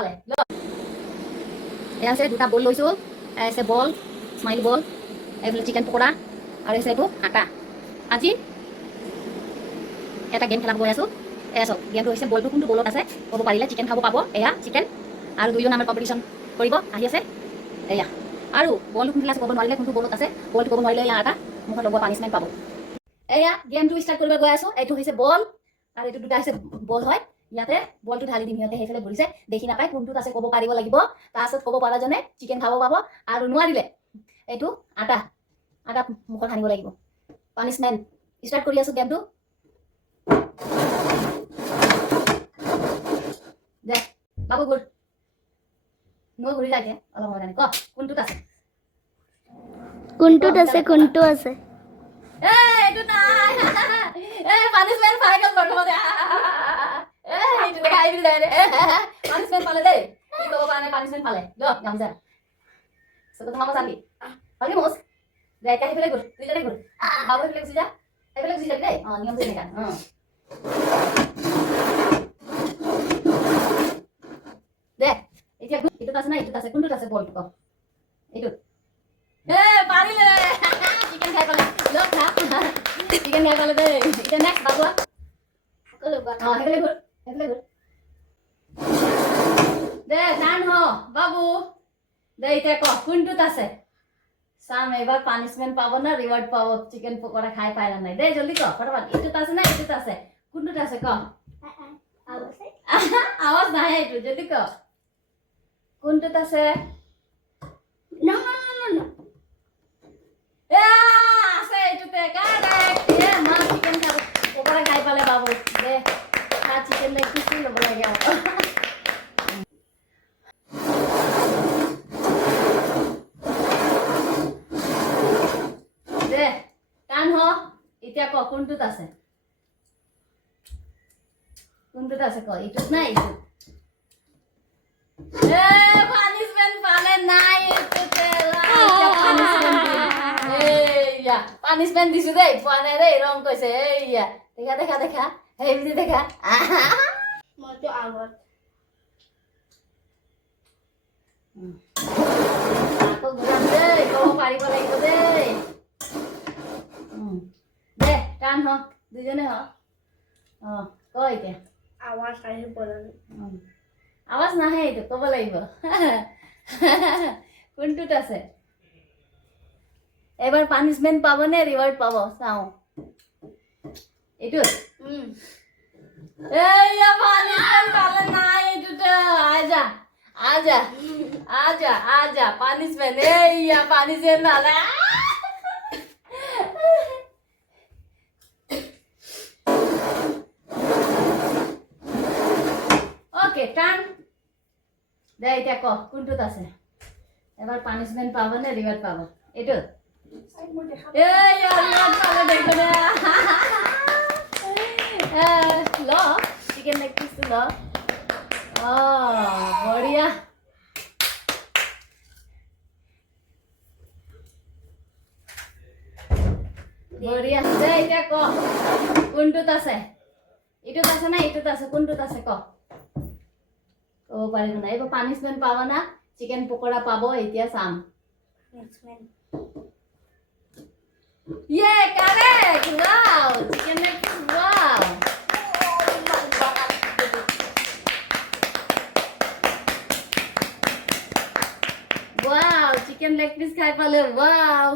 পালে এয়া আছে দুটা বল লৈছোঁ আছে বল স্মাইল বল এইফালে চিকেন পকোড়া আৰু আছে এইটো আটা আজি এটা গেম খেলাব গৈ আছোঁ এয়া চাওক গেমটো হৈছে বলটো কোনটো বলত আছে ক'ব পাৰিলে চিকেন খাব পাব এয়া চিকেন আৰু দুইজন আমাৰ কম্পিটিশ্যন কৰিব আহি আছে এয়া আৰু বলটো কোনটো আছে ক'ব নোৱাৰিলে কোনটো বলত আছে বলটো ক'ব নোৱাৰিলে এয়া এটা মুখত লগোৱা পানিছমেণ্ট পাব এয়া গেমটো ষ্টাৰ্ট কৰিব গৈ আছোঁ এইটো হৈছে বল আৰু এইটো দুটা হৈছে বল হয় ইয়াতে বলটো ঢালি দিম সিহঁতে সেইফালে ঘূৰিছে দেখি নাপায় কোনটোত আছে ক'ব পাৰিব লাগিব তাৰপাছত ক'ব পৰাজনে চিকেন খাব পাব আৰু নোৱাৰিলে এইটো আটা আটা মুখত সানিব লাগিব পানিছমেণ্ট ষ্টাৰ্ট কৰি আছোঁ গেমটো দে বাবু ঘূৰ মই ঘূৰি যাইছে অলপ সময় কাৰণে ক কোনটোত আছে কোনটো আছে এইটো নাই পানিছমেণ্ট পাই গ'ল প্ৰথমতে এইটো দেখা আহিবি দে পানিছমেণ্ট পালে দেই কি ক'ব পৰা নাই পানিছমেণ্ট পালে ল গামজা চকু তোমাক চাবি ভালকে মোচ দে এতিয়া সেইফালে ঘূৰ দুইজনে ঘূৰ বাবু সেইফালে গুচি যা সেইফালে গুচি যাবি দেই নিয়ম যে এনেকা দে এতিয়া এইটোত আছে না এইটোত আছে কোনটোত আছে বলটো ক এইটোত পাৰিলে চিকেন খাই পালে ল খা চিকেন খাই পালে দেই এতিয়া নেক্সট বাবু সেইফালে ঘূৰ দে টান হ বাবু দে এতিয়া ক কোনটোত আছে চাম এবাৰ পানিছমেণ্ট পাব না ৰিৱাৰ্ড পাব চিকেন পকোড়া খাই পাই না নাই দে জলদি ক ফটাফট এইটোত আছে না এইটোত আছে কোনটোত আছে ক আৱাজ নাহে এইটো জলদি ক কোনটোত আছে আছে এইটোতে কাৰেক্ট মা চিকেন খাব পকোড়া খাই পালে বাবু দে খা চিকেন লেগ পিচ ল'ব লাগে দে টান হ এতিয়া ক কোনটোত আছে ক এইটোত নাই এইটোত পানিছমেণ্ট পালে নাই এইটোতে পানিছমেণ্ট দিছো দেই পোৱা নাই দেই ৰং কৈছে এইয়া দেখা সেই বুলি দেখা মইতো আগত আকৌ ঘূৰাম দেই ক'ব পাৰিব লাগিব দেই দে টান হ দুজনে হ ক এতিয়া আৱাজ আহিব আৱাজ নাহে এইটো ক'ব লাগিব কোনটোত আছে এবাৰ পানিছমেণ্ট পাব নে ৰিৱাৰ্ড পাব চাওঁ এইটোত এইয়া পানিছমেণ্ট পালে নাই এইটোতে আজা পানিছমেণ্ট এইয়া পানিছমেণ্ট পালে ওকে টান দে এতিয়া ক কোনটোত আছে এবাৰ পানিছমেণ্ট পাব নে ৰিৱাৰ্ড পাব এইটোত ৰিৱাৰ্ড পালে দেখো দে ল চিকেন লেগ পিচটো ল বঢ়িয়া বঢ়িয়া দে এতিয়া ক কোনটোত আছে এইটোত আছে না এইটোত আছে কোনটোত আছে ক ক'ব পাৰিব না এইবাৰ পানিছমেণ্ট পাব না চিকেন পকোড়া পাব এতিয়া চাম correct wow chicken leg piece wow chicken leg piece খাই পালে ওৱাও